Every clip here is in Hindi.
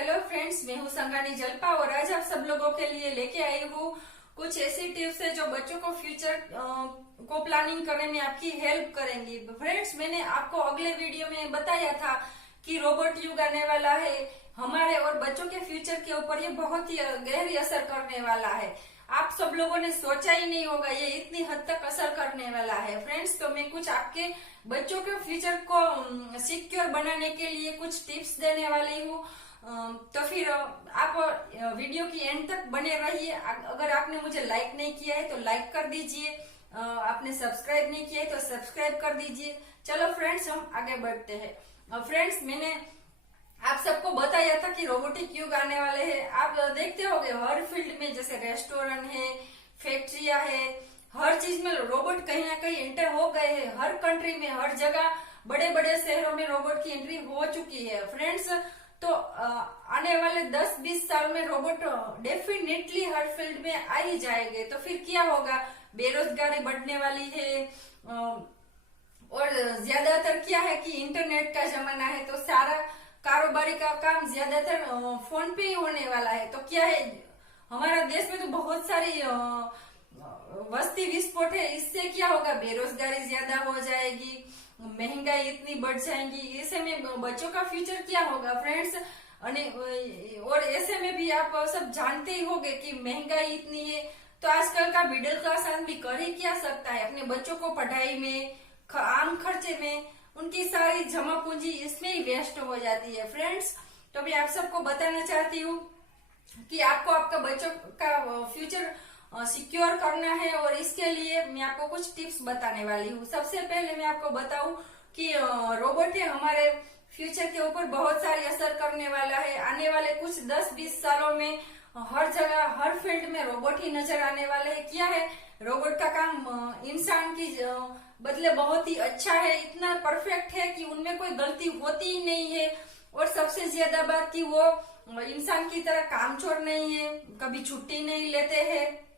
हेलो फ्रेंड्स, मैं हूँ संगानी जल्पा और आज आप सब लोगों के लिए लेके आई हूँ कुछ ऐसी टिप्स है जो बच्चों को फ्यूचर को प्लानिंग करने में आपकी हेल्प करेंगी। फ्रेंड्स, मैंने आपको अगले वीडियो में बताया था कि रोबोट युग आने वाला है, हमारे और बच्चों के फ्यूचर के ऊपर ये बहुत ही गहरी असर करने वाला है। आप सब लोगों ने सोचा ही नहीं होगा ये इतनी हद तक असर करने वाला है। फ्रेंड्स, तो मैं कुछ आपके बच्चों के फ्यूचर को सिक्योर बनाने के लिए कुछ टिप्स देने वाली हूँ। तो फिर आप वीडियो की एंड तक बने रहिए। अगर आपने मुझे लाइक नहीं किया है तो लाइक कर दीजिए, आपने सब्सक्राइब नहीं किया है तो सब्सक्राइब कर दीजिए। चलो फ्रेंड्स, हम आगे बढ़ते हैं। फ्रेंड्स, मैंने आप सबको बताया था कि रोबोटिक युग आने वाले हैं। आप देखते होंगे हर फील्ड में, जैसे रेस्टोरेंट है, फैक्ट्रियां है, हर चीज में रोबोट कहीं ना कहीं एंटर हो गए हैं। हर कंट्री में, हर जगह, बड़े बड़े शहरों में रोबोट की एंट्री हो चुकी है। फ्रेंड्स, तो आने वाले 10-20 साल में रोबोट डेफिनेटली हर फील्ड में आ ही जाएंगे। तो फिर क्या होगा, बेरोजगारी बढ़ने वाली है और ज्यादातर क्या है कि इंटरनेट का जमाना है, तो सारा कारोबारी का काम ज्यादातर फोन पे ही होने वाला है। तो क्या है, हमारा देश में तो बहुत सारी वस्ती विस्फोट है। इससे क्या होगा, बेरोजगारी ज्यादा हो जाएगी, महंगाई इतनी बढ़ जाएगी। ऐसे में बच्चों का फ्यूचर क्या होगा फ्रेंड्स। और ऐसे में भी आप सब जानते ही होंगे कि महंगाई इतनी है, तो आजकल का मिडिल क्लास आदमी कर ही क्या सकता है। अपने बच्चों को पढ़ाई में, आम खर्चे में उनकी सारी जमा पूंजी इसमें ही वेस्ट हो जाती है। फ्रेंड्स, तो मैं आप सबको बताना चाहती हूँ कि आपको आपका बच्चों का फ्यूचर सिक्योर करना है और इसके लिए मैं आपको कुछ टिप्स बताने वाली हूँ। सबसे पहले मैं आपको बताऊं कि रोबोट है हमारे फ्यूचर के ऊपर बहुत सारी असर करने वाला है। आने वाले कुछ 10-20 सालों में हर जगह, हर फील्ड में रोबोट ही नजर आने वाले हैं। क्या है, रोबोट का काम इंसान की बदले बहुत ही अच्छा है, इतना परफेक्ट है कि उनमें कोई गलती होती ही नहीं है। और सबसे ज्यादा बात कि वो इंसान की तरह कामचोर नहीं है, कभी छुट्टी नहीं लेते हैं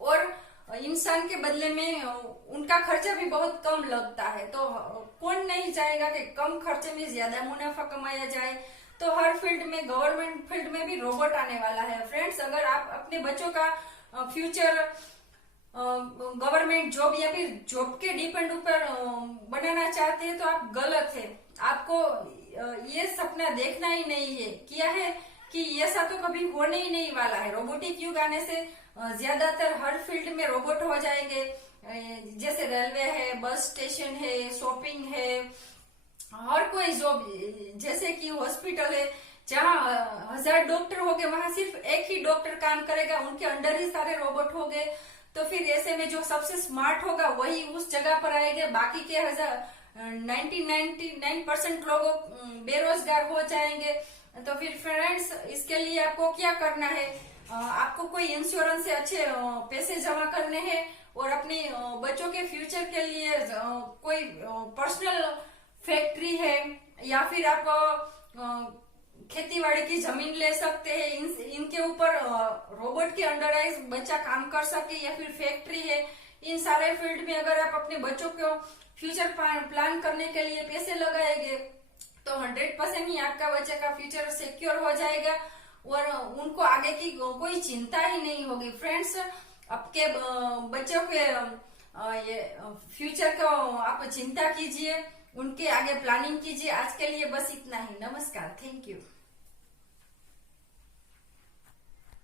और इंसान के बदले में उनका खर्चा भी बहुत कम लगता है। तो कौन नहीं चाहेगा कि कम खर्चे में ज्यादा मुनाफा कमाया जाए। तो हर फील्ड में, गवर्नमेंट फील्ड में भी रोबोट आने वाला है। फ्रेंड्स, अगर आप अपने बच्चों का फ्यूचर गवर्नमेंट जॉब या फिर जॉब के डिपेंड ऊपर बनाना चाहते हैं तो आप गलत है। आपको ये सपना देखना ही नहीं है। क्या है कि ऐसा तो कभी होने ही नहीं वाला है। रोबोटिक युग आने से ज्यादातर हर फील्ड में रोबोट हो जाएंगे, जैसे रेलवे है, बस स्टेशन है, शॉपिंग है, हर कोई जॉब, जैसे कि हॉस्पिटल है जहाँ 1000 डॉक्टर हो गए, वहां सिर्फ एक ही डॉक्टर काम करेगा, उनके अंडर ही सारे रोबोट हो गए। तो फिर ऐसे में जो सबसे स्मार्ट होगा वही उस जगह पर आएंगे, बाकी के 99% लोग बेरोजगार हो जाएंगे। तो फिर फ्रेंड्स, इसके लिए आपको क्या करना है, आपको कोई इंश्योरेंस से अच्छे पैसे जमा करने हैं और अपने बच्चों के फ्यूचर के लिए कोई पर्सनल फैक्ट्री है या फिर आप खेतीबाड़ी की जमीन ले सकते हैं। इनके ऊपर रोबोट के अंडर बच्चा काम कर सके, या फिर फैक्ट्री है। इन सारे फील्ड में अगर आप अपने बच्चों को फ्यूचर प्लान करने के लिए पैसे लगाएंगे तो 100% ही आपका बच्चे का फ्यूचर सिक्योर हो जाएगा और उनको आगे की कोई चिंता ही नहीं होगी। फ्रेंड्स, आपके बच्चों के ये फ्यूचर को आप चिंता कीजिए, उनके आगे प्लानिंग कीजिए। आज के लिए बस इतना ही। नमस्कार, थैंक यू।